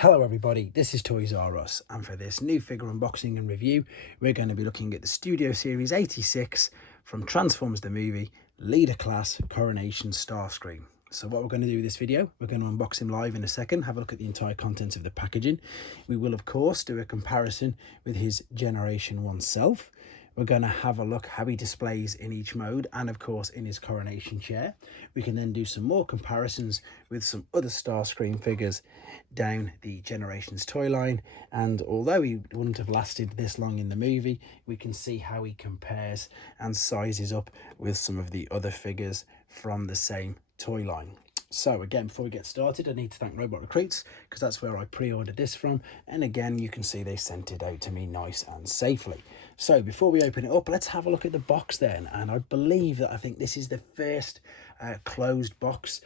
Hello everybody, this is Toys R Us, and for this new figure unboxing and review, we're going to be looking at the Studio Series 86 from Transformers the Movie, Leader Class Coronation Starscream. So what we're going to do with this video, we're going to unbox him live in a second, have a look at the entire contents of the packaging. We will of course do a comparison with his Generation 1 self. We're going to have a look how he displays in each mode and of course in his coronation chair. We can then do some more comparisons with some other Starscream figures down the Generations toy line, and although he wouldn't have lasted this long in the movie, we can see how he compares and sizes up with some of the other figures from the same toy line. So again, before we get started, I need to thank Robot Recruits because that's where I pre-ordered this from, and again you can see they sent it out to me nice and safely. So before we open it up, let's have a look at the box then, and I think this is the first closed box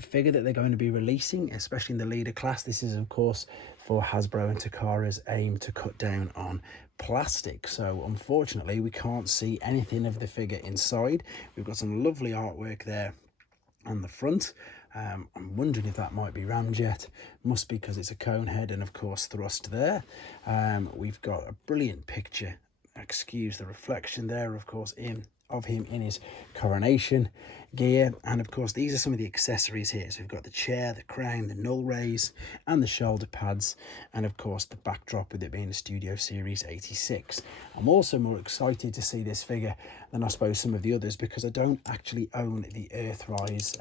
figure that they're going to be releasing, especially in the Leader class. This is of course for Hasbro and Takara's aim to cut down on plastic, so unfortunately we can't see anything of the figure inside. We've got some lovely artwork there on the front. I'm wondering if that might be ramjet. Must be, because it's a cone head and of course thrust there. We've got a brilliant picture, excuse the reflection there, of course, of him in his coronation gear, and of course these are some of the accessories here. So we've got the chair, the crown, the null rays and the shoulder pads, and of course the backdrop with it being a Studio Series 86. I'm also more excited to see this figure than I suppose some of the others because I don't actually own the Earthrise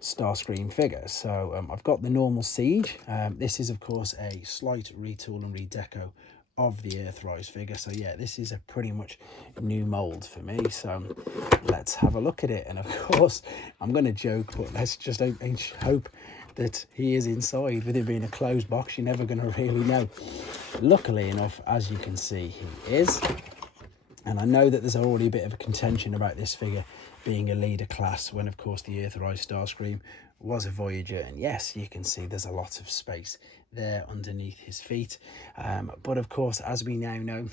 Starscream figure. So I've got the normal Siege. This is of course a slight retool and redeco of the Earthrise figure, so yeah, this is a pretty much new mold for me. So let's have a look at it, and of course I'm going to joke, but let's just hope that he is inside. With it being a closed box, you're never going to really know. Luckily enough, as you can see, he is. And I know that there's already a bit of a contention about this figure being a Leader class when of course the Earthrise Starscream was a Voyager, and yes, you can see there's a lot of space there underneath his feet, but of course, as we now know,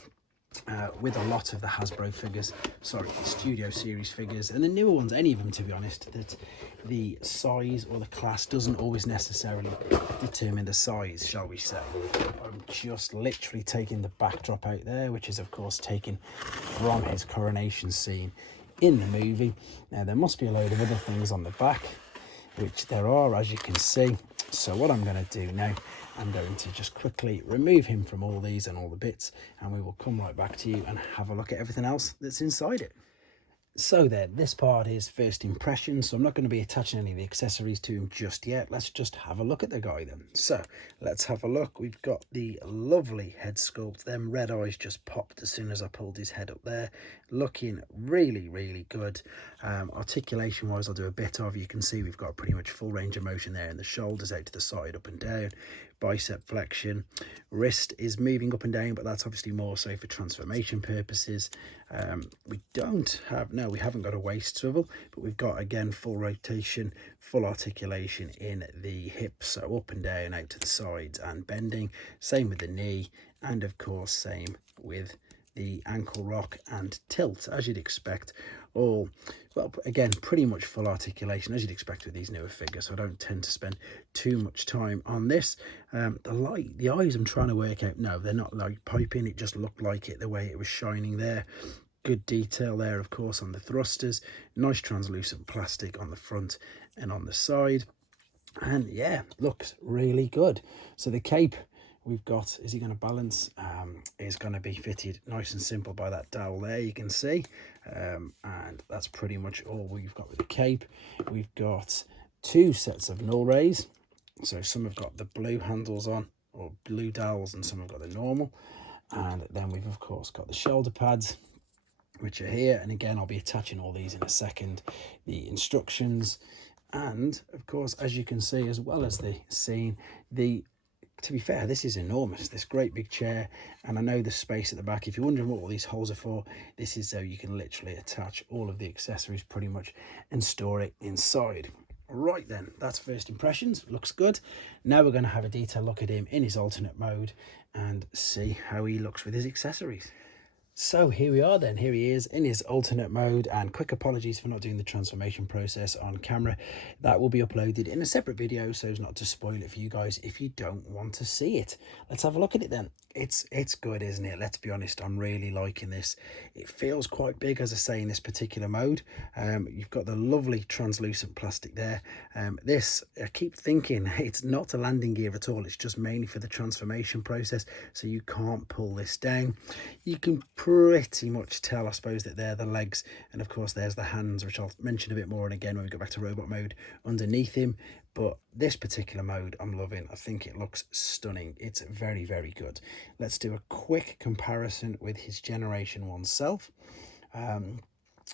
with a lot of the Hasbro figures, the Studio Series figures and the newer ones, any of them to be honest, that the size or the class doesn't always necessarily determine the size, shall we say. I'm just literally taking the backdrop out there, which is of course taken from his coronation scene in the movie. Now there must be a load of other things on the back, which there are, as you can see. So what I'm going to do now, I'm going to just quickly remove him from all these and all the bits, and we will come right back to you and have a look at everything else that's inside it. So then, this part is first impressions, so I'm not going to be attaching any of the accessories to him just yet. Let's just have a look at the guy then. So let's have a look. We've got the lovely head sculpt. Them red eyes just popped as soon as I pulled his head up there. Looking really, really good. Articulation wise, I'll do a bit of. You can see we've got pretty much full range of motion there in the shoulders, out to the side, up and down. Bicep flexion, wrist is moving up and down, but that's obviously more so for transformation purposes. We haven't got a waist swivel, but we've got again full rotation, full articulation in the hips, so up and down, out to the sides and bending. Same with the knee, and of course same with the ankle rock and tilt, as you'd expect. All, well, again, pretty much full articulation as you'd expect with these newer figures, so I don't tend to spend too much time on this. The eyes I'm trying to work out, no, they're not like piping, it just looked like it the way it was shining there. Good detail there, of course, on the thrusters. Nice translucent plastic on the front and on the side, and yeah, looks really good. So the cape we've got, is he going to balance, is going to be fitted nice and simple by that dowel there, you can see, and that's pretty much all we've got with the cape. We've got two sets of null rays, so some have got the blue handles on, or blue dowels, and some have got the normal. And then we've of course got the shoulder pads, which are here, and again I'll be attaching all these in a second, the instructions, and of course, as you can see, as well as the scene, to be fair, this is enormous, this great big chair. And I know the space at the back, if you're wondering what all these holes are for, this is so you can literally attach all of the accessories pretty much and store it inside. Right then, that's first impressions. Looks good. Now we're going to have a detailed look at him in his alternate mode and see how he looks with his accessories. So here we are then, here he is in his alternate mode, and quick apologies for not doing the transformation process on camera. That will be uploaded in a separate video so as not to spoil it for you guys if you don't want to see it. Let's have a look at it then. It's good, isn't it? Let's be honest, I'm really liking this. It feels quite big, as I say, in this particular mode. You've got the lovely translucent plastic there. This, I keep thinking it's not a landing gear at all, it's just mainly for the transformation process, so you can't pull this down. You can pretty much tell, I suppose, that they're the legs, and of course there's the hands, which I'll mention a bit more and again when we go back to robot mode underneath him. But this particular mode I'm loving. I think it looks stunning. It's very, very good. Let's do a quick comparison with his generation 1 self.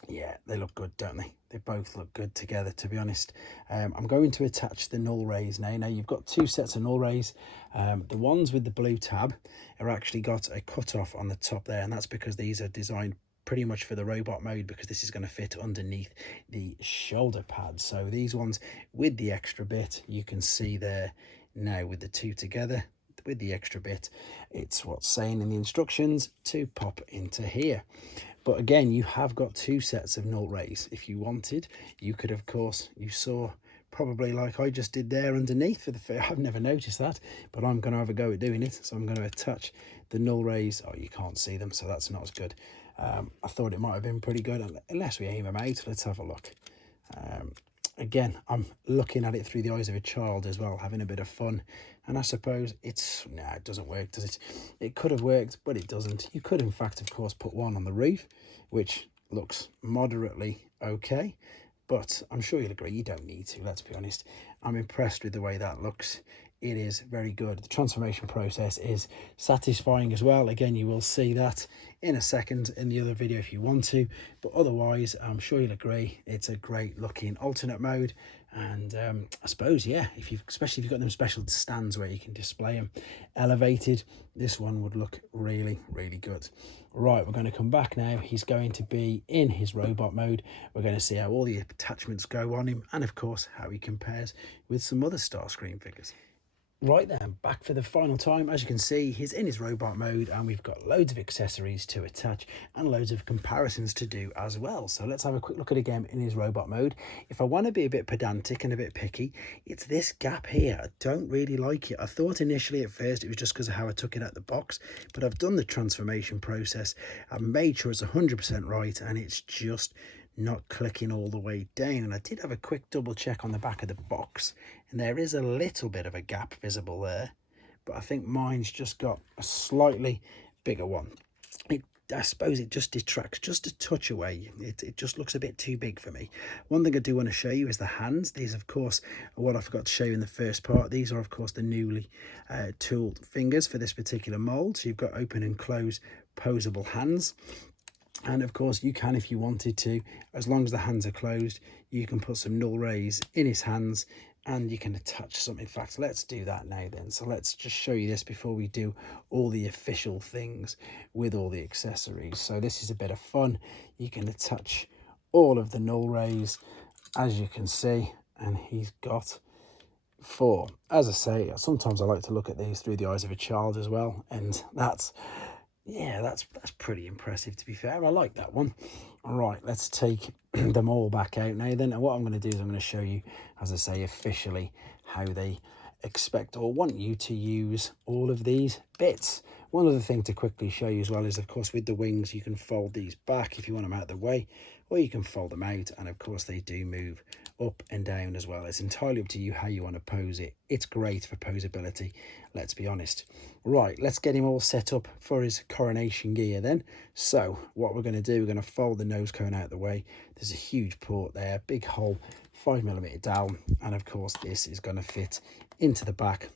Yeah, they look good, don't they? They both look good together, to be honest. I'm going to attach the null rays now. Now, you've got 2 sets of null rays. The ones with the blue tab are actually got a cut-off on the top there, and that's because these are designed pretty much for the robot mode, because this is going to fit underneath the shoulder pad. So these ones with the extra bit, you can see there now with the 2 together with the extra bit, it's what's saying in the instructions to pop into here. But again, you have got 2 sets of null rays. If you wanted, you could, of course, you saw probably like I just did there underneath for the I've never noticed that, but I'm going to have a go at doing it. So I'm going to attach the null rays. Oh, you can't see them, so that's not as good. I thought it might have been pretty good, unless we aim them out. Let's have a look. Again, I'm looking at it through the eyes of a child as well, having a bit of fun. And I suppose it doesn't work, does it? It could have worked, but it doesn't. You could, in fact, of course, put one on the roof, which looks moderately okay. But I'm sure you'll agree, you don't need to, let's be honest. I'm impressed with the way that looks. It is very good. The transformation process is satisfying as well. Again, you will see that in a second in the other video if you want to, but otherwise I'm sure you'll agree it's a great looking alternate mode. And I suppose, yeah, especially if you've got them special stands where you can display them elevated, this one would look really, really good. Right, we're going to come back now. He's going to be in his robot mode. We're going to see how all the attachments go on him, and of course how he compares with some other Starscream figures. Right then, back for the final time. As you can see, he's in his robot mode, and we've got loads of accessories to attach and loads of comparisons to do as well. So let's have a quick look at it again in his robot mode. If I want to be a bit pedantic and a bit picky, it's this gap here. I don't really like it. I thought initially at first it was just because of how I took it out the box, but I've done the transformation process. I've made sure it's 100% right, and it's just not clicking all the way down. I did have a quick double check on the back of the box, and there is a little bit of a gap visible there, but I think mine's just got a slightly bigger one. I suppose it just detracts just a touch away. It just looks a bit too big for me. One thing I do want to show you is the hands. These, of course, are what I forgot to show you in the first part. These are, of course, the newly tooled fingers for this particular mold. So you've got open and close posable hands. And of course you can, if you wanted to, as long as the hands are closed, you can put some null rays in his hands and you can attach some. In fact, let's do that now then. So let's just show you this before we do all the official things with all the accessories. So this is a bit of fun. You can attach all of the null rays, as you can see, and he's got 4. As I say, sometimes I like to look at these through the eyes of a child as well, and that's pretty impressive, to be fair. I like that one. All right, let's take them all back out now then. And what I'm going to do is I'm going to show you, as I say, officially how they expect or want you to use all of these bits. One other thing to quickly show you as well is, of course, with the wings, you can fold these back if you want them out of the way, or you can fold them out, and of course they do move up and down as well. It's entirely up to you how you want to pose it. It's great for posability, let's be honest. Right, let's get him all set up for his coronation gear then. So what we're going to do, we're going to fold the nose cone out of the way. There's a huge port there, big hole, 5mm dowel, and of course this is going to fit into the back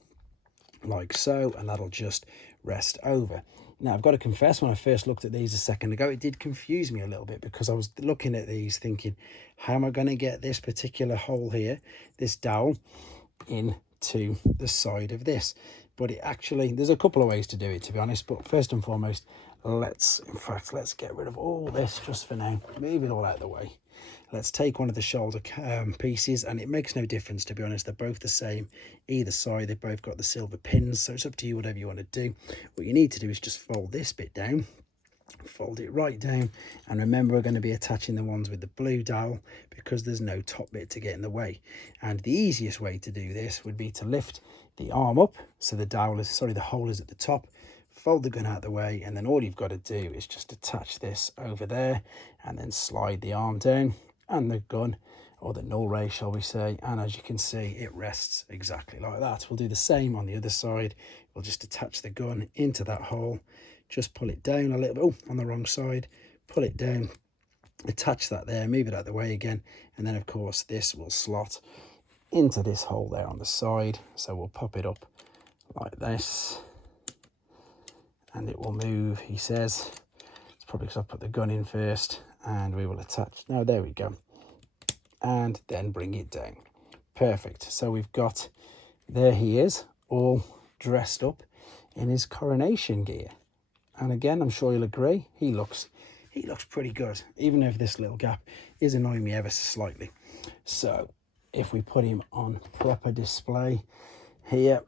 like so, and that'll just rest over. Now, I've got to confess, when I first looked at these a second ago, it did confuse me a little bit, because I was looking at these thinking, how am I going to get this particular hole here, this dowel, into the side of this? But it actually, there's a couple of ways to do it, to be honest. But first and foremost, let's get rid of all this just for now. Move it all out of the way. Let's take one of the shoulder pieces, and it makes no difference, to be honest. They're both the same either side. They've both got the silver pins, so it's up to you, whatever you want to do. What you need to do is just fold this bit down, fold it right down, and remember we're going to be attaching the ones with the blue dowel because there's no top bit to get in the way. And the easiest way to do this would be to lift the arm up so the dowel is, sorry, the hole is at the top, fold the gun out of the way, and then all you've got to do is just attach this over there and then slide the arm down and the gun, or the null ray shall we say, and as you can see it rests exactly like that. We'll do the same on the other side. We'll just attach the gun into that hole, just pull it down a little bit, oh, on the wrong side, pull it down, attach that there, move it out of the way again, and then of course this will slot into this hole there on the side. So we'll pop it up like this and it will move, he says. It's probably because I've put the gun in first, and we will attach, no, there we go, and then bring it down. Perfect. So we've got, there he is, all dressed up in his coronation gear. And again, I'm sure you'll agree, he looks pretty good, even if this little gap is annoying me ever so slightly. So if we put him on proper display here,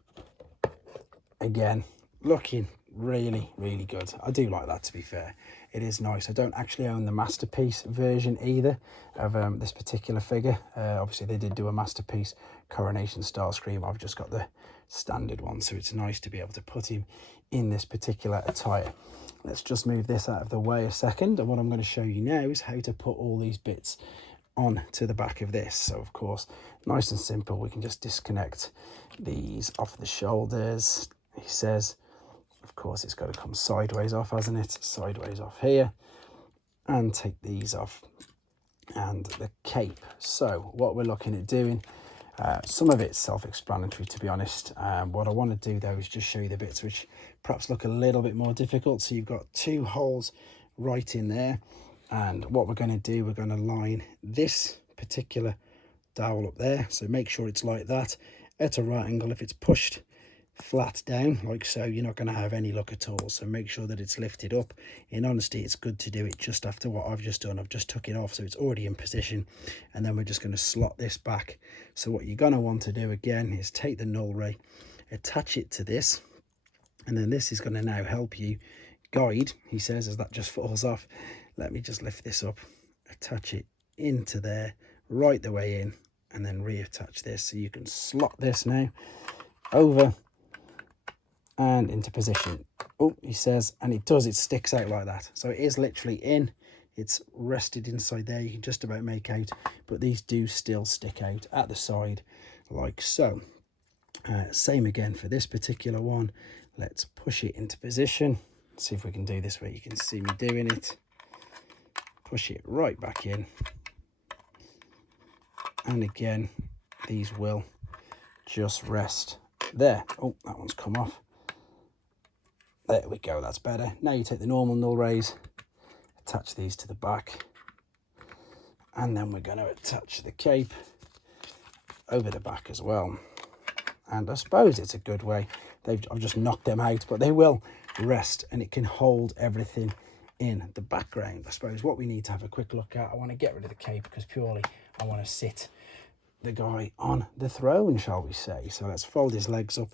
again, looking really, really good. I do like that, to be fair. It is nice. I don't actually own the Masterpiece version either of this particular figure. Obviously, they did do a Masterpiece Coronation Starscream. I've just got the standard one, so it's nice to be able to put him in this particular attire. Let's just move this out of the way a second, and what I'm going to show you now is how to put all these bits on to the back of this. So of course, nice and simple, we can just disconnect these off the shoulders. He says, of course, it's got to come sideways off, hasn't it? Sideways off here, and take these off, and the cape. So what we're looking at doing, some of it's self-explanatory, to be honest. What I want to do though is just show you the bits which perhaps look a little bit more difficult. So you've got two holes right in there, and what we're going to do, we're going to line this particular dowel up there. So make sure it's like that at a right angle. If it's pushed flat down like so, you're not going to have any luck at all. So make sure that it's lifted up. In honesty, it's good to do it just after what I've just done. I've just took it off, so it's already in position, and then we're just going to slot this back. So what you're going to want to do again is take the null ray, attach it to this, and then this is going to now help you guide, he says, as that just falls off. Let me just lift this up, attach it into there right the way in, and then reattach this, so you can slot this now over and into position. Oh, he says, and it does, it sticks out like that. So it is literally in, it's rested inside there. You can just about make out, but these do still stick out at the side like so. Same again for this particular one. Let's push it into position. See if we can do this where you can see me doing it. Push it right back in. And again, these will just rest there. Oh, that one's come off. There we go, that's better. Now you take the normal null rays, attach these to the back, and then we're going to attach the cape over the back as well. And I suppose it's a good way. I've just knocked them out, but they will rest, and it can hold everything in the background. I suppose what we need to have a quick look at, I want to get rid of the cape because purely I want to sit the guy on the throne, shall we say. So let's fold his legs up,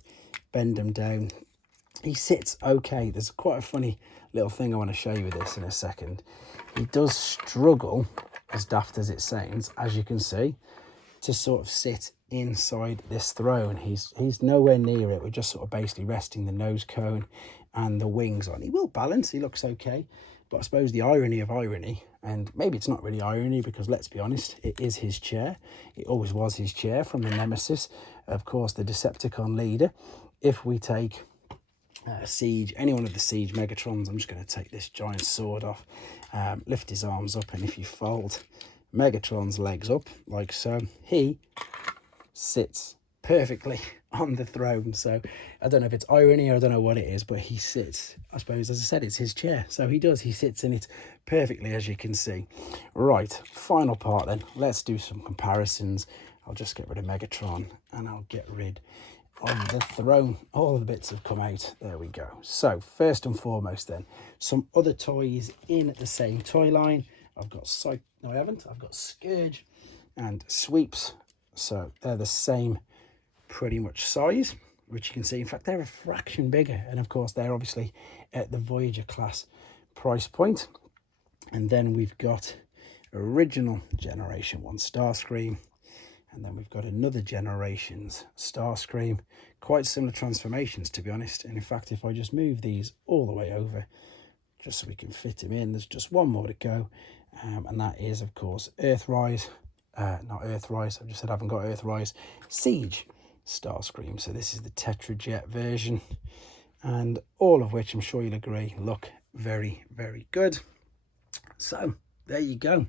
bend them down. He sits okay. There's quite a funny little thing I want to show you with this in a second. He does struggle, as daft as it sounds, as you can see, to sort of sit inside this throne. He's nowhere near it. We're just sort of basically resting the nose cone and the wings on. He will balance, he looks okay, but I suppose the irony of irony, and maybe it's not really irony because let's be honest, it is his chair. It always was his chair from the Nemesis, of course, the Decepticon leader. If we take Siege, any one of the Siege Megatrons, I'm just going to take this giant sword off, lift his arms up, and if you fold Megatron's legs up like so, he sits perfectly on the throne. So I don't know if it's irony or I don't know what it is, but he sits, I suppose, as I said, it's his chair, so he sits in it perfectly, as you can see. Right, final part then, let's do some comparisons. I'll just get rid of Megatron and I'll get rid of the throne. All of the bits have come out, there we go. So first and foremost then, some other toys in the same toy line. I've got no I haven't, I've got Scourge and Sweeps, so they're the same pretty much size, which you can see. In fact, they're a fraction bigger, and of course they're obviously at the Voyager class price point. And then we've got original Generation 1 Starscream. And then we've got another Generations Starscream. Quite similar transformations, to be honest. And in fact, if I just move these all the way over, just so we can fit him in, there's just one more to go. And that is, of course, Earthrise. Not Earthrise, I've just said I haven't got Earthrise. Siege Starscream. So this is the Tetrajet version. And all of which, I'm sure you'll agree, look very, very good. So there you go.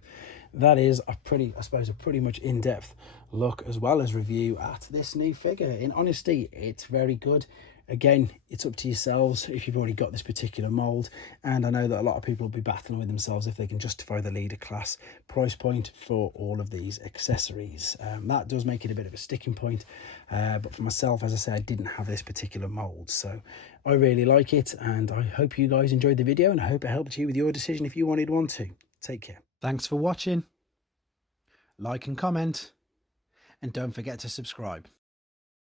That is a pretty much in-depth look as well as review at this new figure. In honesty, it's very good. Again, it's up to yourselves if you've already got this particular mold, and I know that a lot of people will be battling with themselves if they can justify the leader class price point for all of these accessories. That does make it a bit of a sticking point, but for myself, as I said, I didn't have this particular mold, so I really like it, and I hope you guys enjoyed the video, and I hope it helped you with your decision if you wanted one to. Take care. Thanks for watching. Like and comment, and don't forget to subscribe.